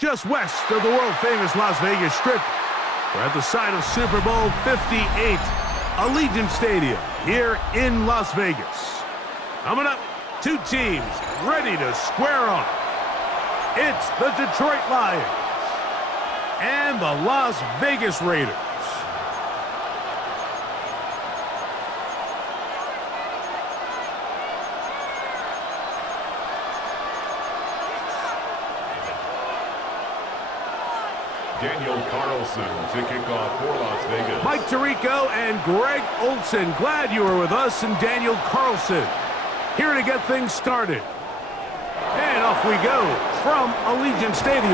just west of the world-famous Las Vegas Strip. We're at the site of Super Bowl 58, Allegiant Stadium here in Las Vegas. Coming up, two teams ready to square off. It's the Detroit Lions and the Las Vegas Raiders. Daniel Carlson to kick off for Las Vegas. Mike Tirico and Greg Olson, glad you were with us, and Daniel Carlson here to get things started. And off we go from Allegiant Stadium.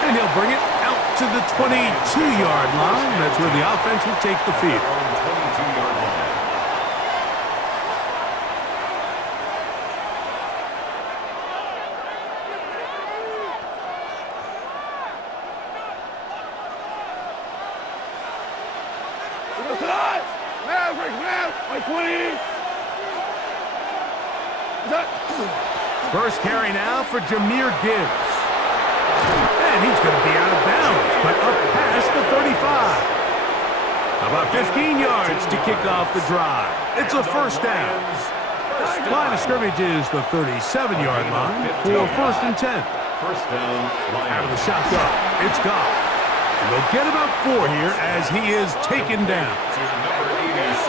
And he'll bring it out to the 22-yard line. That's where the offense will take the field. 22-yard line. First carry now for Jahmyr Gibbs. And he's going to be out of bounds, but up past the 35. About 15 yards to kick off the drive. It's a first down. Line of scrimmage is the 37-yard line for first and 10. First down, Out of the shotgun, it's Goff. And they'll get about 4 here as he is taken down.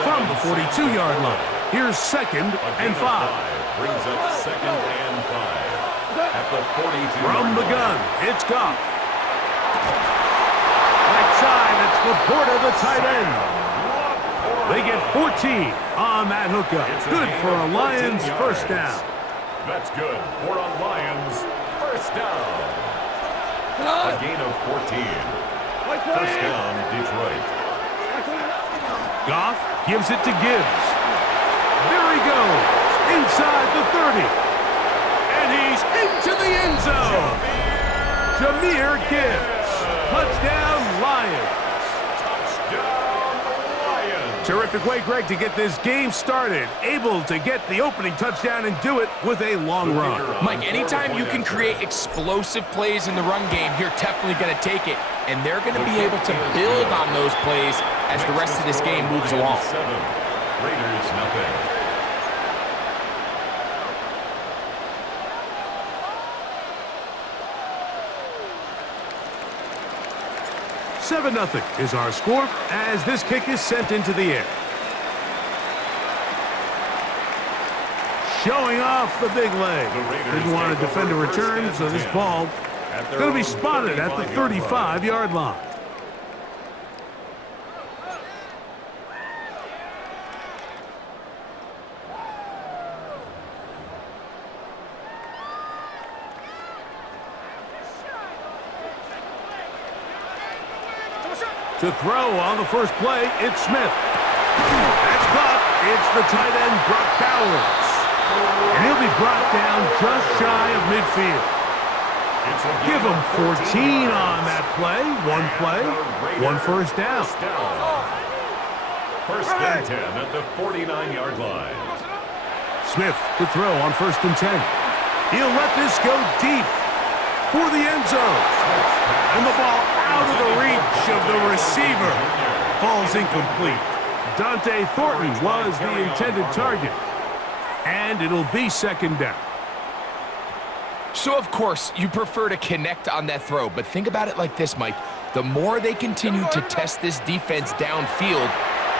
From the 42-yard line, here's second and 5. Brings up second and 5 at the 42. From the gun, it's Goff. Right side, it's Laporta, the tight end. They get 14 on that hookup. Good for a Lions first down. That's good for a Lions first down. A gain of 14. First down, Detroit. Goff gives it to Gibbs. There he goes. Inside the 30. And he's into the end zone. Jahmyr Gibbs. Touchdown, Lions. Terrific way, Greg, to get this game started. Able to get the opening touchdown and do it with a long run. Mike, anytime you can create explosive plays in the run game, you're definitely going to take it. And they're going to be able to build on those plays as the rest of this game moves along. Raiders, nothing. 7-0 is our score as this kick is sent into the air. Showing off the big leg. Didn't want to defend a return, so this ball going to be spotted at the 35-yard line. To throw on the first play, it's Smith. That's caught. It's the tight end, Brock Bowers. And he'll be brought down just shy of midfield. Give him 14 on that play. One first down. First and 10 at the 49-yard line. Smith to throw on first and 10. He'll let this go deep for the end zone. And the ball out of the reach of the receiver. Falls incomplete. Dante Thornton was the intended target. And it'll be second down. So, of course, you prefer to connect on that throw, but think about it like this, Mike. The more they continue to test this defense downfield,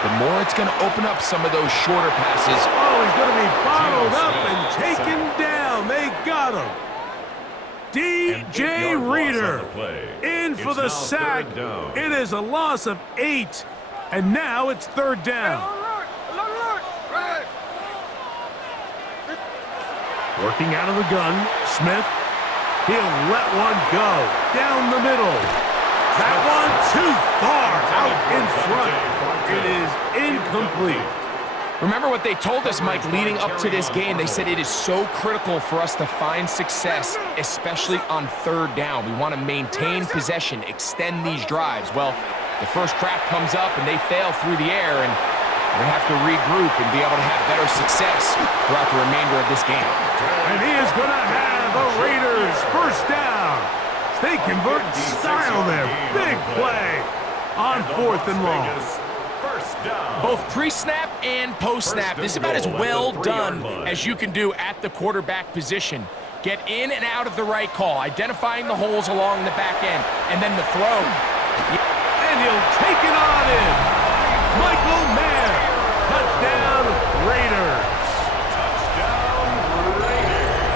the more it's going to open up some of those shorter passes. Oh, he's going to be bottled up and taken down. They got him. DJ Reader in for the sack. It is a loss of 8, and now it's third down. Working out of the gun, Smith. He'll let one go down the middle. That one too far out in front. It is incomplete. Remember what they told us, Mike, leading up to this game. They said it is so critical for us to find success, especially on third down. We want to maintain possession, extend these drives. Well, the first crack comes up and they fail through the air, and we're going to have to regroup and be able to have better success throughout the remainder of this game. And he is going to have a Raiders first down. They convert in style there. Big play on 4th and long. First down. Both pre-snap and post-snap, this is about as well done as you can do at the quarterback position. Get in and out of the right call, identifying the holes along the back end, and then the throw. And he'll take it on in. Michael Mayer. Touchdown, Raiders.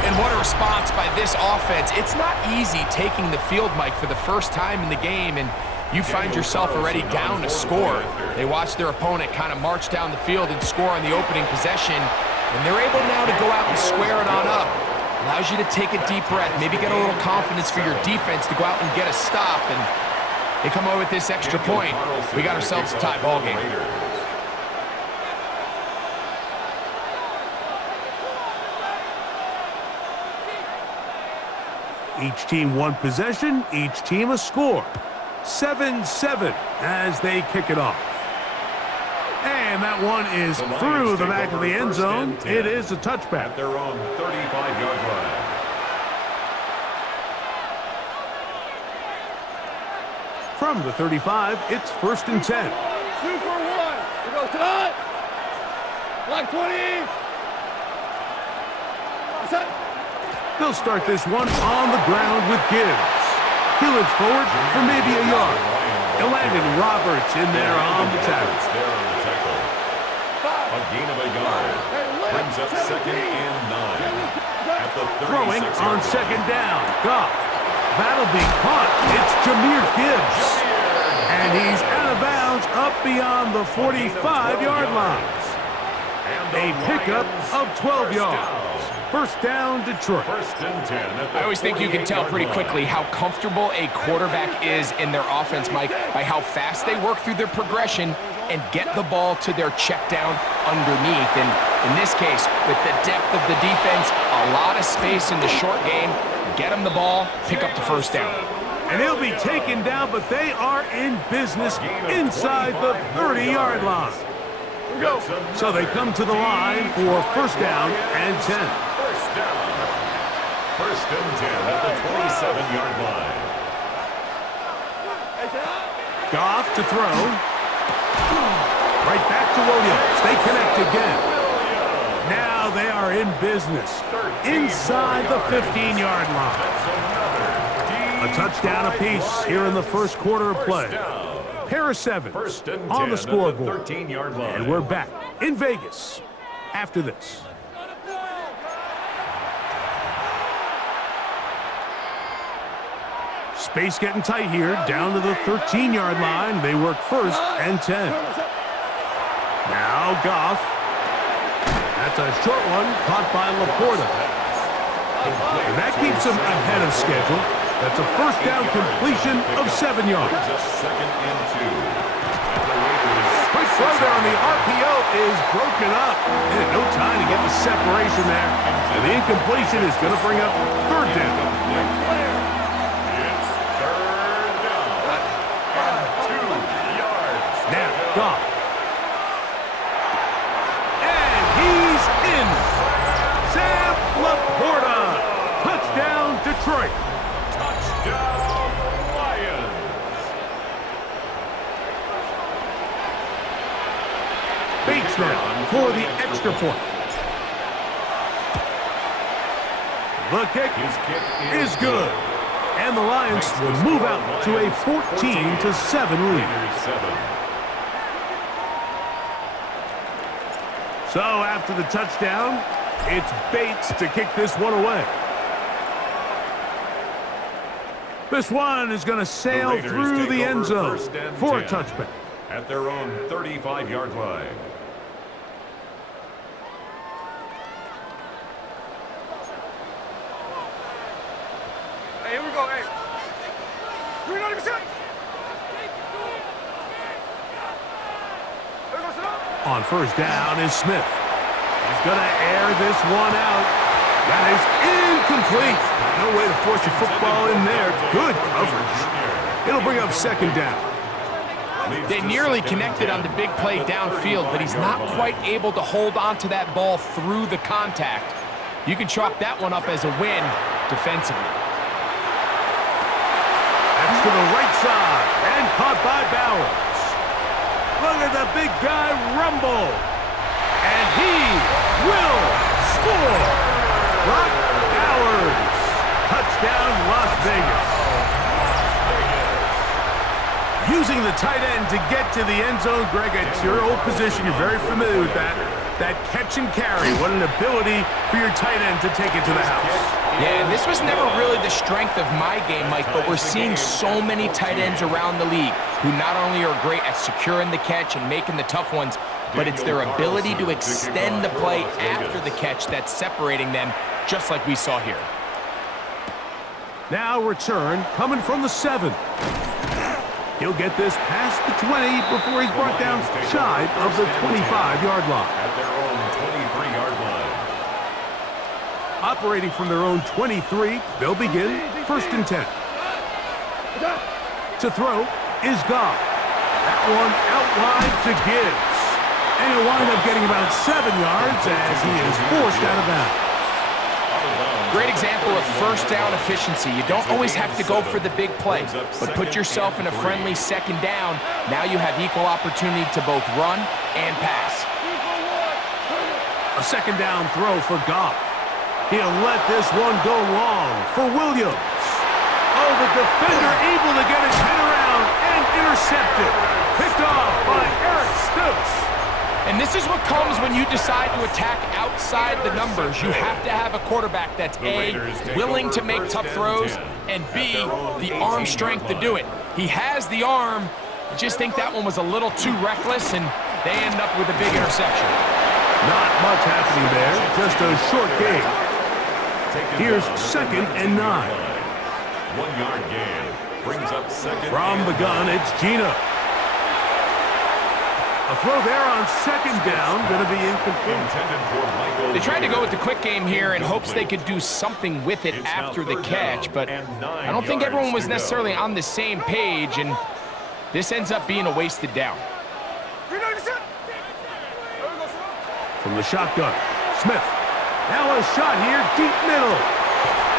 And what a response by this offense. It's not easy taking the field, Mike, for the first time in the game, and you find yourself already down to score. They watch their opponent kind of march down the field and score on the opening possession, and they're able now to go out and square it on up. Allows you to take a deep breath, maybe get a little confidence for your defense to go out and get a stop, and they come away with this extra point. We got ourselves a tie ball game. Each team one possession, each team a score. 7-7 as they kick it off. And that one is through the back of the end zone. It is a touchback. At their own 35-yard line. From the 35, it's 1st and 10. 2 for 1. We go cut. Black 20. Set. They'll start this one on the ground with Gibbs. He looks forward for maybe a yard. Elandon Roberts in there on the tackle. A gain of a yard. Brings up 2nd and 9. At the 36 Throwing on 2nd down. Goff. That'll be caught. It's Jahmyr Gibbs. And he's out of bounds up beyond the 45-yard line. A pickup of 12 yards. 1st down, Detroit. 1st and 10. I always think you can tell pretty quickly how comfortable a quarterback is in their offense, Mike, by how fast they work through their progression and get the ball to their check down underneath. And in this case, with the depth of the defense, a lot of space in the short game, get them the ball, pick up the 1st down. And he'll be taken down, but they are in business inside the 30-yard line. So they come to the line for 1st down and 10. 1st down. 1st and 10 at the 27-yard line. Goff to throw. Right back to Williams. They connect again. Now they are in business inside the 15-yard line. A touchdown apiece here in the 1st quarter of play. Pair of 7s on the scoreboard. And we're back in Vegas after this. Space getting tight here, down to the 13-yard line. They work 1st and 10. Now Goff. That's a short one caught by Laporta. And that keeps him ahead of schedule. That's a 1st down completion of 7 yards. 2nd and 2. Quick throw there on the RPO is broken up. And no time to get the separation there. And the incompletion is going to bring up 3rd down. It's 3rd down. And 2 yards. Now, Goff. And he's in. Sam Laporta. Touchdown, Detroit. Touchdown, Lions. Bates now for the extra point. The kick is good. And the Lions will move out to a 14-7 lead. 7. So after the touchdown, it's Bates to kick this one away. This one is going to sail through the end zone for a touchback. At their own 35-yard line. Hey, here we go, hey. Do we know the On 1st down is Smith. He's going to air this one out. That is incomplete. No way to force a football in there. Good coverage. It'll bring up 2nd down. They nearly connected on the big play downfield, but he's not quite able to hold on to that ball through the contact. You can chalk that one up as a win defensively. to the right side and caught by Bowers. Look at the big guy rumble. And he will score. Brock Bowers. Touchdown, Las Vegas. Using the tight end to get to the end zone, Greg, it's your old position. You're very familiar with that. That catch and carry. What an ability for your tight end to take it to the house. Yeah, and this was never really the strength of my game, Mike, but we're seeing so many tight ends around the league who not only are great at securing the catch and making the tough ones, but it's their ability to extend the play after the catch that's separating them, just like we saw here. Now return coming from the 7. He'll get this past the 20 before he's brought down shy of the 25-yard line. At their own 23-yard line. Operating from their own 23, they'll begin 1st and 10. To throw is Goff. That one out wide to Gibbs. And he'll wind up getting about 7 yards as he is forced out of bounds. Great example of first down efficiency. You don't always have to go for the big play, but put yourself in a friendly 2nd down. Now you have equal opportunity to both run and pass. A 2nd down throw for Goff. He'll let this one go long for Williams. Oh, the defender able to get his head around and intercepted. Picked off by Eric Stokes. And this is what comes when you decide to attack outside the numbers. You have to have a quarterback that's A, willing to make tough throws, and B, the arm strength to do it. He has the arm. I just think that one was a little too reckless, and they end up with a big interception. Not much happening there, just a short game. Here's 2nd and 9. 1-yard gain. Brings up 2nd. From the gun, it's Gino. A throw there on 2nd down, going to be incomplete. They tried to go with the quick game here in hopes they could do something with it after the catch, but I don't think everyone was necessarily on the same page, and this ends up being a wasted down. From the shotgun, Smith. Now a shot here, deep middle.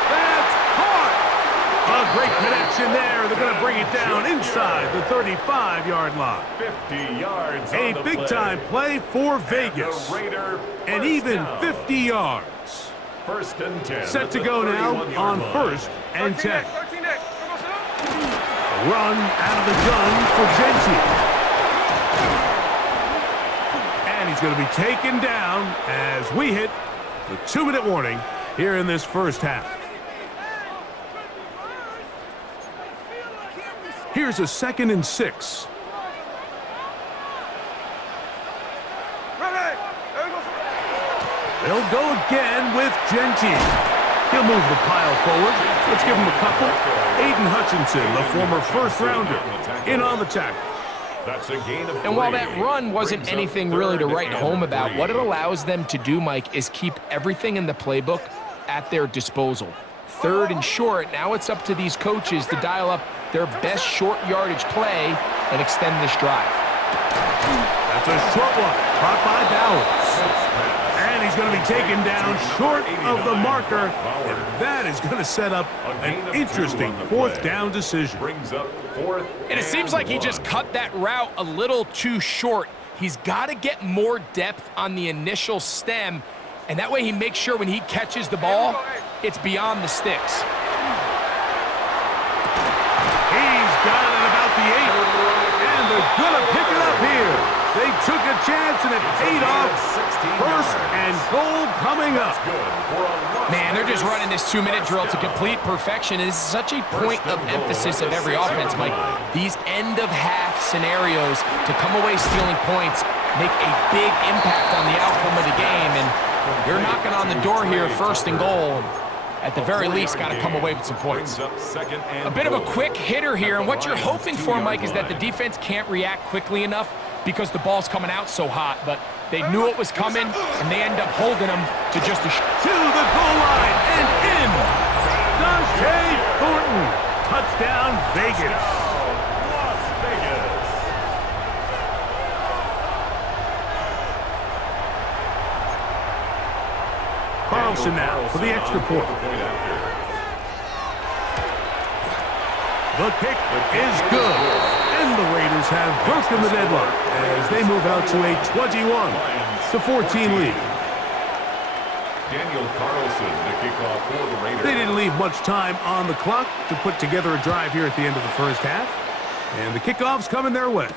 That's caught. A great connection there. They're going to bring it down inside the 35-yard line. 50 yards. A big-time play for Vegas. And even 50 yards. 1st and 10. Set to go now on 1st and 10. A run out of the gun for Genti. And he's going to be taken down as we hit the 2-minute warning here in this first half. Here's a 2nd and 6. They'll go again with Genti. He'll move the pile forward. Let's give him a couple. Aiden Hutchinson, the former 1st-rounder, in on the tackle. That's a gain of 3. And while that run wasn't anything really to write home about, what it allows them to do, Mike, is keep everything in the playbook at their disposal. 3rd and short, now it's up to these coaches to dial up their best short yardage play and extend this drive. That's a short one, caught by Bowers. And he's going to be taken down short of the marker, and that is going to set up an interesting 4th down decision. Brings up 4th. And it seems like he just cut that route a little too short. He's got to get more depth on the initial stem, and that way he makes sure when he catches the ball, it's beyond the sticks. He's got it about the 8, and they're going to pick it up here. They took a chance, and it paid off. 1st and goal coming up. Man, they're just running this 2-minute drill to complete perfection. And this is such a point of emphasis of every offense, Mike. These end-of-half scenarios to come away stealing points make a big impact on the outcome of the game. And you're knocking on the door here, 1st and goal. At the very least, got to come away with some points. A bit of a quick hitter here, and what you're hoping for, Mike, is that the defense can't react quickly enough because the ball's coming out so hot, but they knew it was coming, and they end up holding them to just a to the goal line and in. Dante Thornton, touchdown Vegas. Las Vegas. Carlson now for the extra point. The kick is good. And the Raiders have broken the deadlock as they move out to a 21-14 lead. Daniel Carlson to kick off for the Raiders. They didn't leave much time on the clock to put together a drive here at the end of the first half. And the kickoff's coming their way.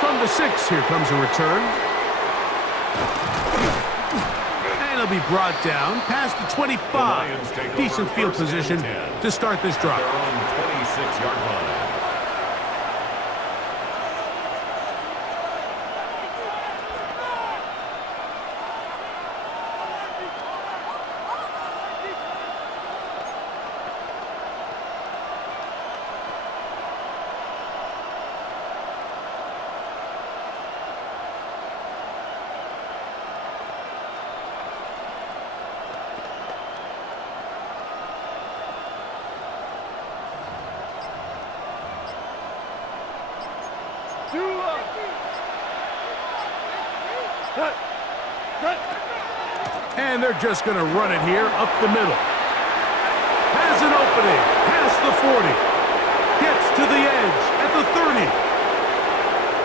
From the 6, here comes a return. And it'll be brought down past the 25. Decent field position to start this drive. They're on 26-yard line. And they're just going to run it here up the middle. Has an opening. Past the 40. Gets to the edge at the 30.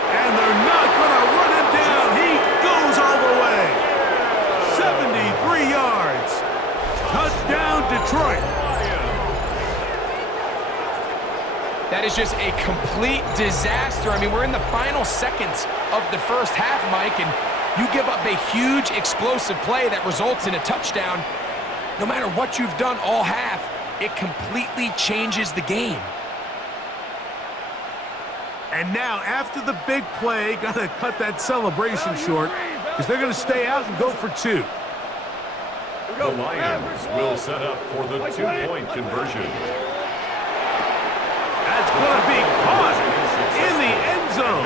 And they're not going to run him down. He goes all the way. 73 yards. Touchdown, Detroit. That is just a complete disaster. I mean, we're in the final seconds of the first half, Mike, and you give up a huge explosive play that results in a touchdown. No matter what you've done all half, it completely changes the game. And now, after the big play, got to cut that celebration short because they're going to stay out and go for 2. The Lions will set up for the 2-point conversion. That's going to be caught in the end zone.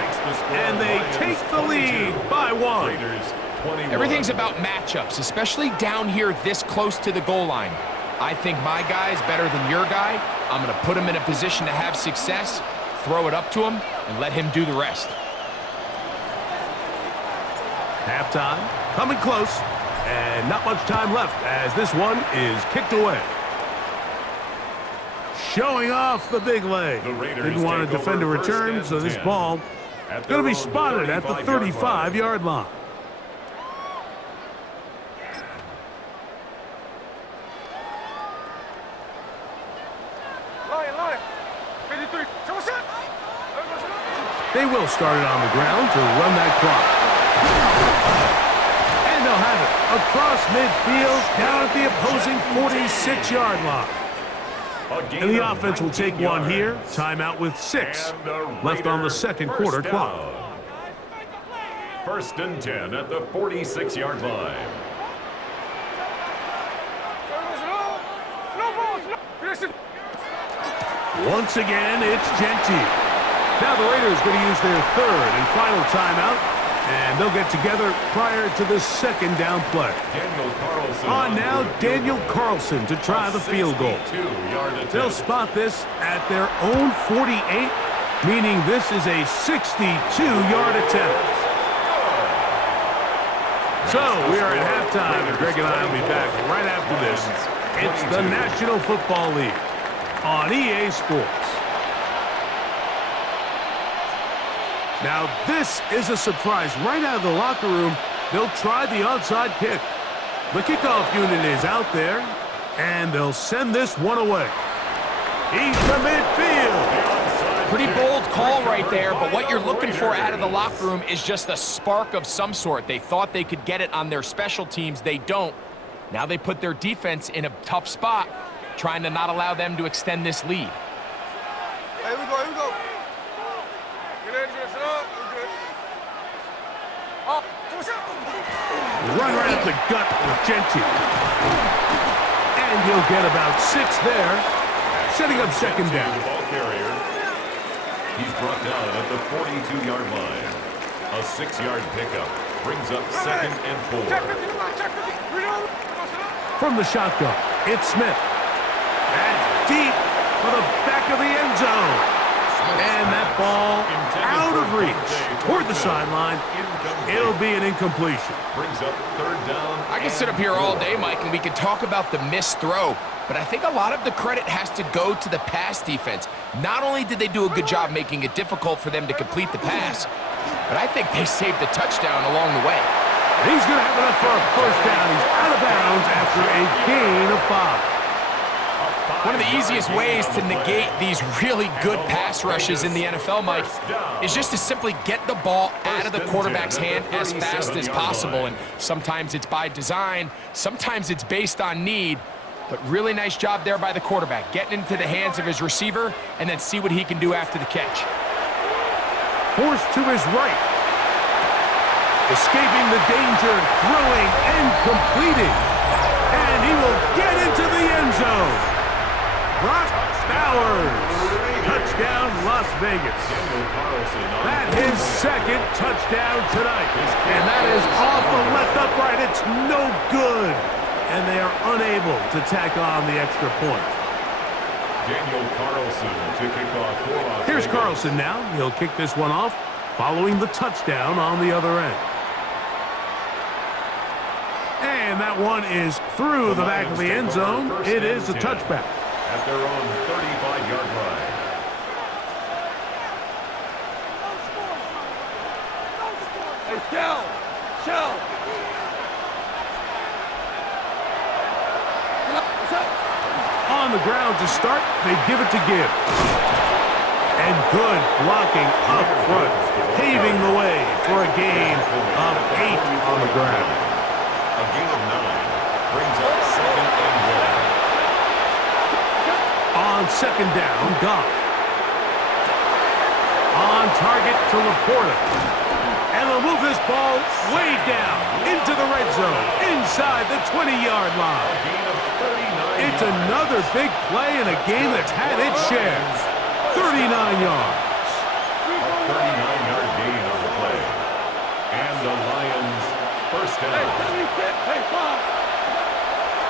And they take the lead by 1. Everything's about matchups, especially down here this close to the goal line. I think my guy's better than your guy. I'm going to put him in a position to have success, throw it up to him, and let him do the rest. Halftime, coming close, and not much time left as this one is kicked away. Showing off the big leg. Didn't want to defend a return, so this ball is going to be spotted at the 35-yard line. They will start it on the ground to run that clock. And they'll have it across midfield down at the opposing 46-yard line. And the offense will take one here. Timeout with 6 left on the second quarter clock. 1st and 10 at the 46-yard line. Once again, it's Gentile. Now the Raiders going to use their 3rd and final timeout, and they'll get together prior to the 2nd down play. On now, Daniel Carlson to try the field goal. They'll spot this at their own 48, meaning this is a 62-yard attempt. So we are at halftime, and Greg and I will be back right after this. It's the National Football League on EA Sports. Now, this is a surprise. Right out of the locker room, they'll try the onside kick. The kickoff unit is out there, and they'll send this one away. He's to midfield. Pretty bold call right there, but what you're looking for out of the locker room is just a spark of some sort. They thought they could get it on their special teams. They don't. Now they put their defense in a tough spot, trying to not allow them to extend this lead. Here we go, here we go. Run right up the gut with Gentile. And he'll get about 6 there, setting up 2nd down. Ball carrier. He's brought down at the 42-yard line. A 6-yard pickup brings up 2nd and 4. From the shotgun, it's Smith. And deep for the back of the end zone. And that ball out of reach toward the sideline. It'll be an incompletion. Brings up third down. I can sit up here all day, Mike, and we can talk about the missed throw, but I think a lot of the credit has to go to the pass defense. Not only did they do a good job making it difficult for them to complete the pass, but I think they saved the touchdown along the way. He's going to have enough for a first down. He's out of bounds after a gain of 5. One of the easiest ways to negate these really good pass rushes in the NFL, Mike, is just to simply get the ball out of the quarterback's hand as fast as possible. And sometimes it's by design, sometimes it's based on need, but really nice job there by the quarterback, getting into the hands of his receiver and then see what he can do after the catch. Forced to his right. Escaping the danger, throwing and completing. And he will get into the end zone. Brock Bowers. Touchdown, Las Vegas. That his second touchdown tonight. And that is off the left upright. It's no good. And they are unable to tack on the extra point. Daniel Carlson to kick off for Las Vegas. Here's Carlson now. He'll kick this one off, following the touchdown on the other end. And that one is through the back of the end zone. It is a touchback. At their own 35-yard line. Hey, Shell. On the ground to start, they give it to Gibbs. And good blocking up front, paving the way for a gain of 8 on the ground. A gain of 9 brings up second and 1. On second down, Goff. On target to Laporta. And they'll move this ball way down into the red zone, inside the 20-yard line. It's another big play in a game that's had its share. 39 yards. A 39-yard gain on the play. And the Lions first down.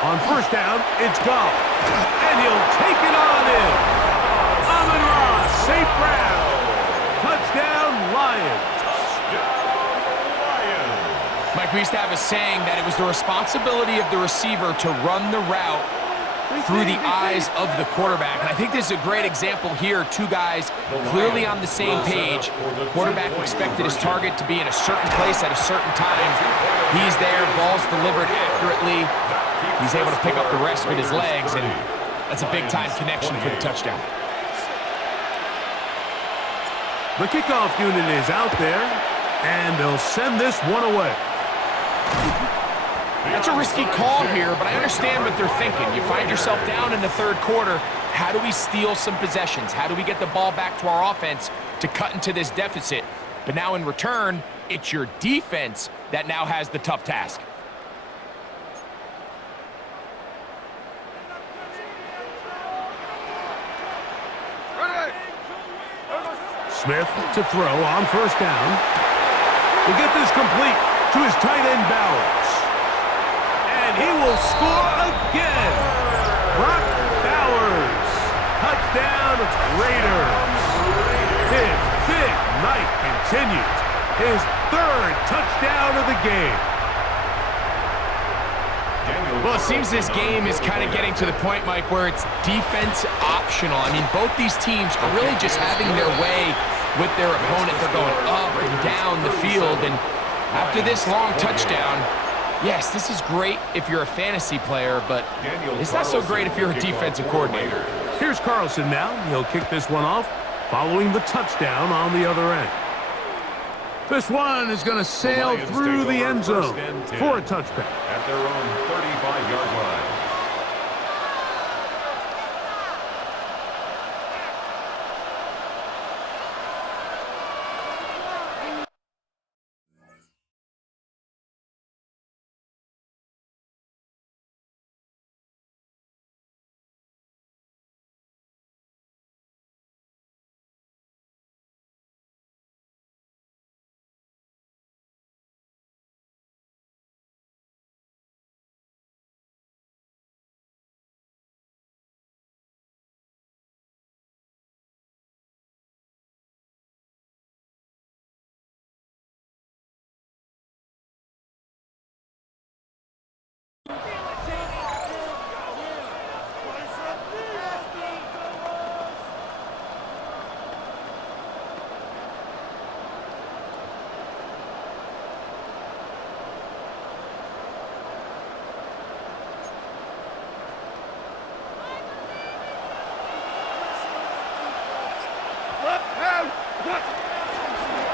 On first down, it's Goff. And he'll take it on in. Amon-Ra, St. Brown. Touchdown, Lions. Mike, we used to have a saying that it was the responsibility of the receiver to run the route through the eyes of the quarterback. And I think this is a great example here. Two guys clearly on the same page. Quarterback expected his target to be in a certain place at a certain time. He's there, ball's delivered accurately. He's able to pick up the rest with his legs, and that's a big-time connection for the touchdown. The kickoff unit is out there, and they'll send this one away. That's a risky call here, but I understand what they're thinking. You find yourself down in the third quarter. How do we steal some possessions? How do we get the ball back to our offense to cut into this deficit? But now in return, it's your defense that now has the tough task. Smith to throw on first down. To get this complete to his tight end, Bowers. And he will score again. Brock Bowers. Touchdown, Raiders. His big night continues. His third touchdown of the game. Well, it seems this game is kind of getting to the point, Mike, where it's defense optional. I mean, both these teams are really just having their way with their opponent. They're going up and down the field, and after this long touchdown, yes, this is great if you're a fantasy player, but it's not so great if you're a defensive coordinator. Here's Carlson now. He'll kick this one off, following the touchdown on the other end. This one is going to sail through the end zone for a touchback. At their own 35-yard line.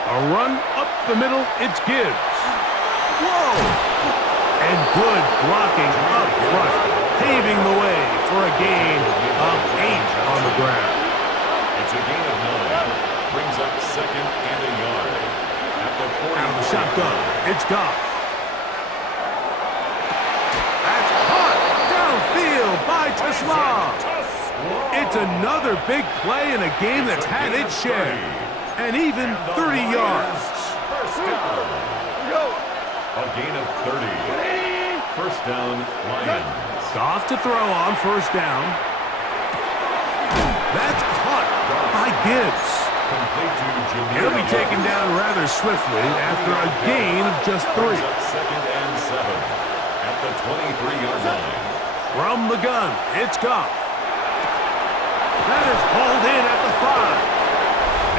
A run up the middle, it's Gibbs. Whoa! And good blocking up front, paving the way for a gain of 8 on the ground. It's a gain of 9. Brings up second and a yard. At the 40. Out of the shotgun, it's Goff. That's caught downfield by Tesla. It's another big play in a game that's had its share. And even 30 yards. First down. A gain of 30. First down, Lions. Goff to throw on first down. That's caught by Gibbs. He'll be taken down rather swiftly after a gain of just 3. Second and 7 at the 23-yard line. From the gun, it's Goff. That is hauled in at the 5.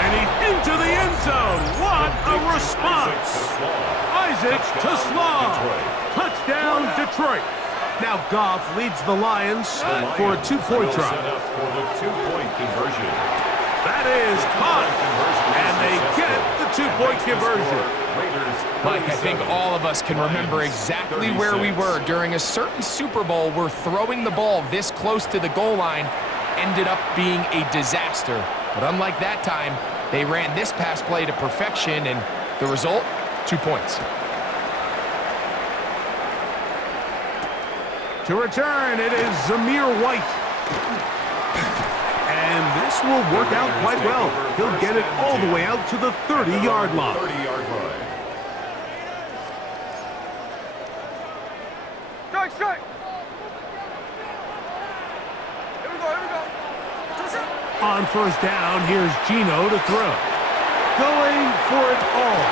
And he's into the end zone. What a response. Isaac Tesla. Touchdown, Detroit. Now Goff leads the Lions for a 2-point try. For the 2-point conversion. That is caught. And they get the 2-point conversion. Mike, I think all of us can remember exactly where we were during a certain Super Bowl where throwing the ball this close to the goal line ended up being a disaster. But unlike that time, they ran this pass play to perfection, and the result, 2 points. To return, it is Zamir White. And this will work out quite well. He'll get it all the way out to the 30-yard line. 30-yard line. Strike! On first down, here's Gino to throw. Going for it all.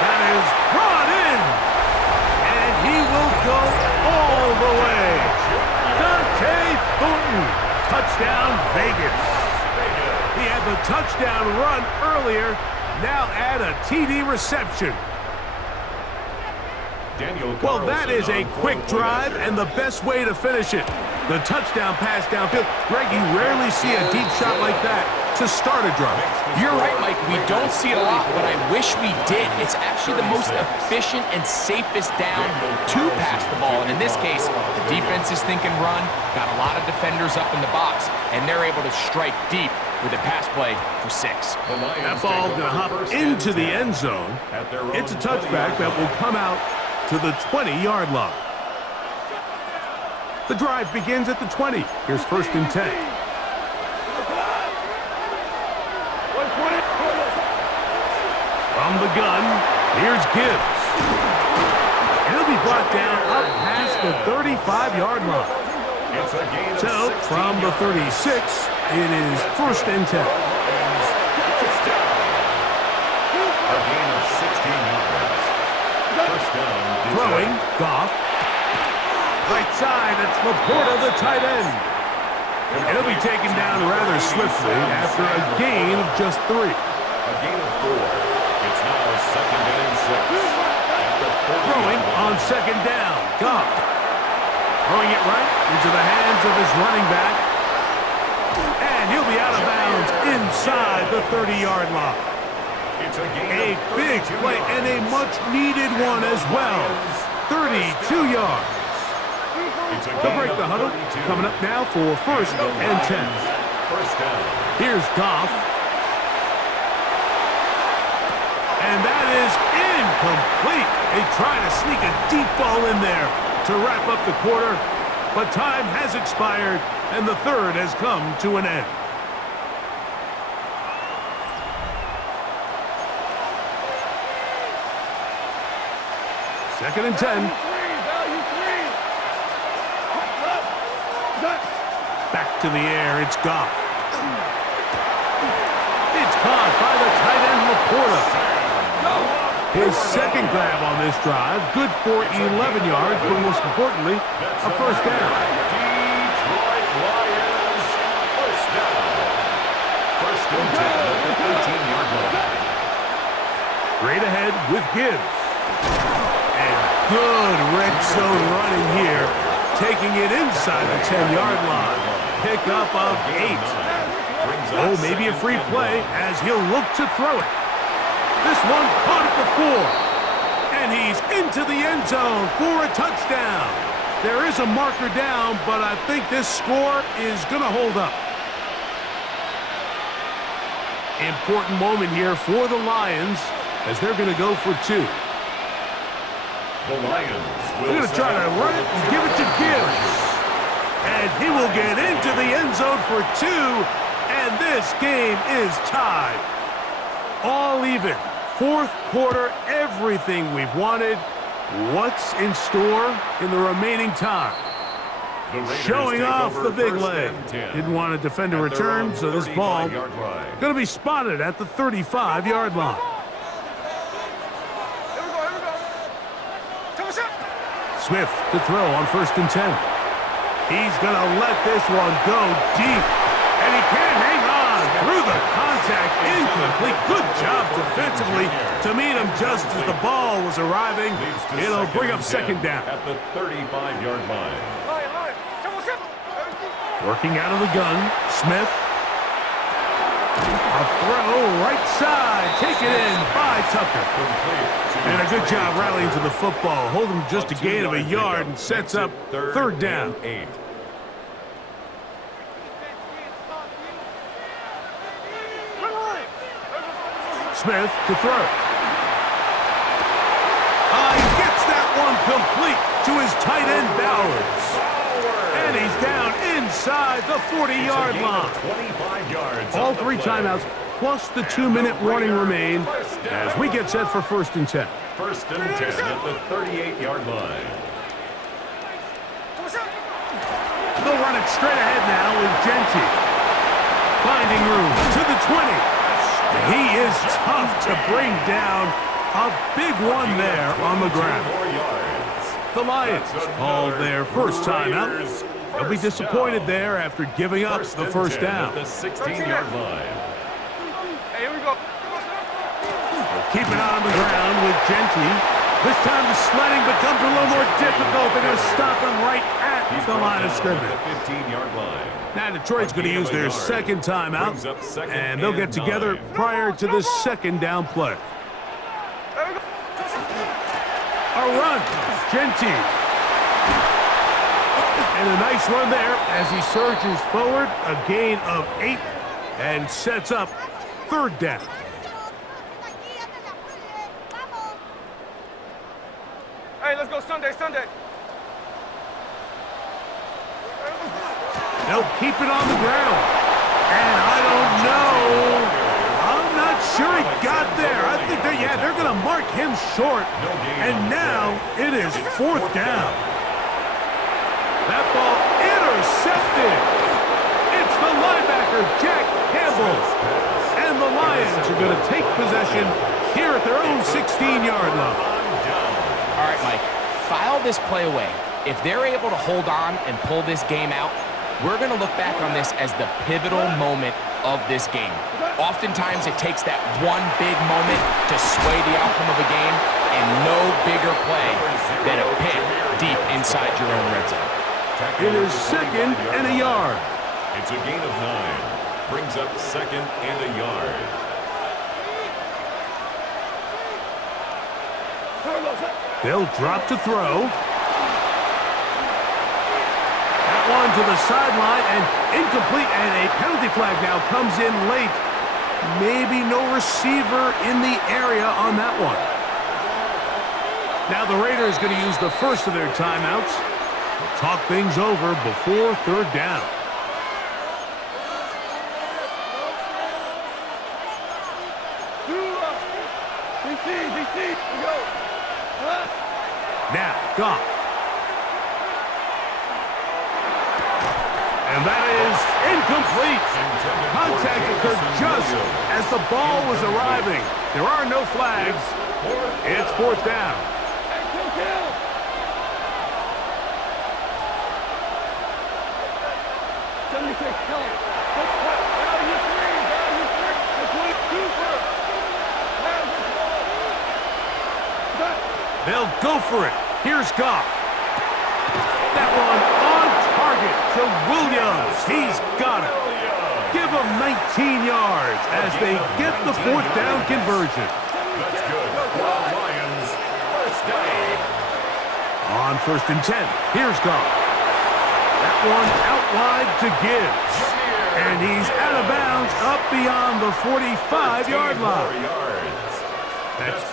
That is brought in. And he will go all the way. Dante Thornton. Touchdown, Vegas. He had the touchdown run earlier. Now add a TD reception. Well, that is a quick drive and the best way to finish it. The touchdown pass downfield. Greg, you rarely see a deep shot like that to start a drive. You're right, Mike. We don't see it a lot, but I wish we did. It's actually the most efficient and safest down to pass the ball. And in this case, the defense is thinking run, got a lot of defenders up in the box, and they're able to strike deep with a pass play for 6. That ball going to hop into the end zone. It's a touchback that will come out to the 20-yard line. The drive begins at the 20. Here's first and 10. From the gun, here's Gibbs. He'll be brought down up past the 35-yard line. So, from the 36, it is first and 10. A gain of 16 yards. First down. Throwing, Goff. Right side, it's Laporta, the tight end. He'll be taken down rather swiftly after a gain of just 3. A gain of 4. It's now second and 6. Throwing on second down, Goff. Throwing it right into the hands of his running back. And he'll be out of bounds inside the 30-yard line. A big play and a much-needed one as well. 32 yards. To break the huddle, coming up now for first and 10. First down. Here's Goff. And that is incomplete. They try to sneak a deep ball in there to wrap up the quarter, but time has expired, and the third has come to an end. Second and 10. Back to the air, it's Goff. It's caught by the tight end, Laporta. His second grab on this drive, good for 11 yards, but most importantly, a first down. Detroit Lions, first down. First and 10 at the 18-yard line. Straight ahead with Gibbs. And good red zone running here, taking it inside the 10-yard line. Pickup of 8. Oh, maybe a free play as he'll look to throw it. This one caught at the 4. And he's into the end zone for a touchdown. There is a marker down, but I think this score is going to hold up. Important moment here for the Lions as they're going to go for 2. The Lions They're going to try to run it and give it to Gibbs. And he will get into the end zone for 2. And this game is tied. All even. Fourth quarter, everything we've wanted. What's in store in the remaining time? Showing off the big leg. Didn't want to defend a return, so this ball going to be spotted at the 35-yard line. Smith to throw on 1st and 10. He's going to let this one go deep. And he can't hang on through the contact. Incomplete. Good job defensively to meet him just as the ball was arriving. It'll bring up 2nd down. At the 35-yard line. Working out of the gun, Smith. A throw right side. Taken in by Tucker. And a good job rallying to the football. Holding just a gain of a yard and sets up 3rd down. Smith to throw. He gets that one complete to his tight end Bowers. And he's down inside the 40-yard line. 25 yards. All 3 timeouts plus the 2-minute warning remain as we get set for 1st and 10. 1st and 10 at the 38-yard line. They'll run it straight ahead now with Genty. Finding room to the 20. He is tough to bring down. A big one there on the ground. The Lions called their first timeout. They'll be disappointed there after giving up the 1st down. The 16-yard line. Hey, here we go. Keep it on the ground with Genty. This time the sledding becomes a little more difficult. They're going to stop him right at the line of scrimmage. The 15-yard line. Now Detroit's going to use their 2nd timeout, and they'll get together prior to this 2nd down play. A run, Genty. And a nice run there as he surges forward, a gain of 8, and sets up 3rd down. Hey, let's go Sunday. They'll keep it on the ground. And I don't know. I'm not sure he got there. I think they're going to mark him short. And now it is 4th down. That ball intercepted. It's the linebacker, Jack Campbell. And the Lions are going to take possession here at their own 16-yard line. All right, Mike, file this play away. If they're able to hold on and pull this game out, we're going to look back on this as the pivotal moment of this game. Oftentimes, it takes that one big moment to sway the outcome of a game, and no bigger play than a pick deep inside your own red zone. It is 2nd and a yard. It's a gain of 9. Brings up 2nd and a yard. They'll drop to throw. That one to the sideline and incomplete, and a penalty flag now comes in late. Maybe no receiver in the area on that one. Now the Raiders going to use the first of their timeouts. They'll talk things over before 3rd down. DC, we go. Now, Goff. And that is incomplete. Contact occurred just as the ball was arriving. There are no flags. It's 4th down. They'll go for it. Here's Goff. That one on target to Williams. He's got it. Give him 19 yards as they get the 4th down conversion. That's good. For the Lions, first down. On 1st and 10, here's Goff. That one out wide to Gibbs. And he's out of bounds up beyond the 45-yard line. That's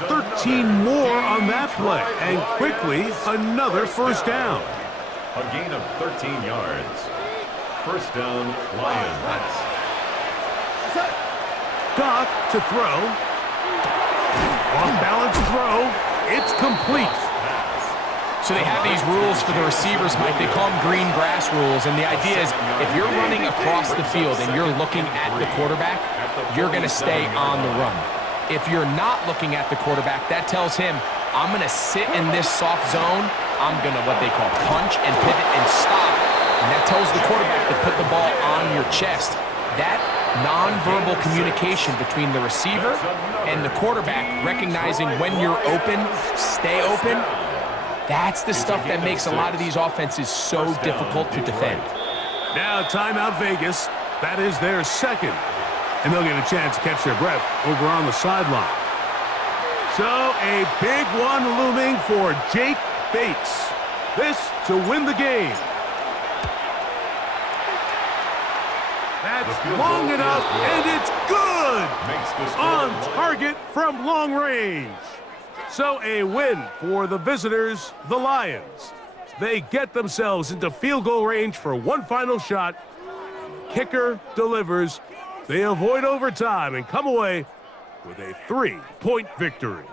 13 more on that play. And quickly, another first down. A gain of 13 yards. First down, Lions. Goff to throw. Off-balance throw. It's complete. So they have these rules for the receivers, Mike. They call them green grass rules. And the idea is if you're running across the field and you're looking at the quarterback, you're going to stay on the run. If you're not looking at the quarterback, that tells him, I'm going to sit in this soft zone. I'm going to what they call punch and pivot and stop. And that tells the quarterback to put the ball on your chest. That nonverbal communication between the receiver and the quarterback, recognizing when you're open, stay open, that's the stuff that makes a lot of these offenses so difficult to defend. Now timeout Vegas. That is their second. And they'll get a chance to catch their breath over on the sideline. So a big one looming for Jake Bates. This to win the game. That's long enough, and it's good! On target from long range. So a win for the visitors, the Lions. They get themselves into field goal range for one final shot. Kicker delivers. They avoid overtime and come away with a 3-point victory.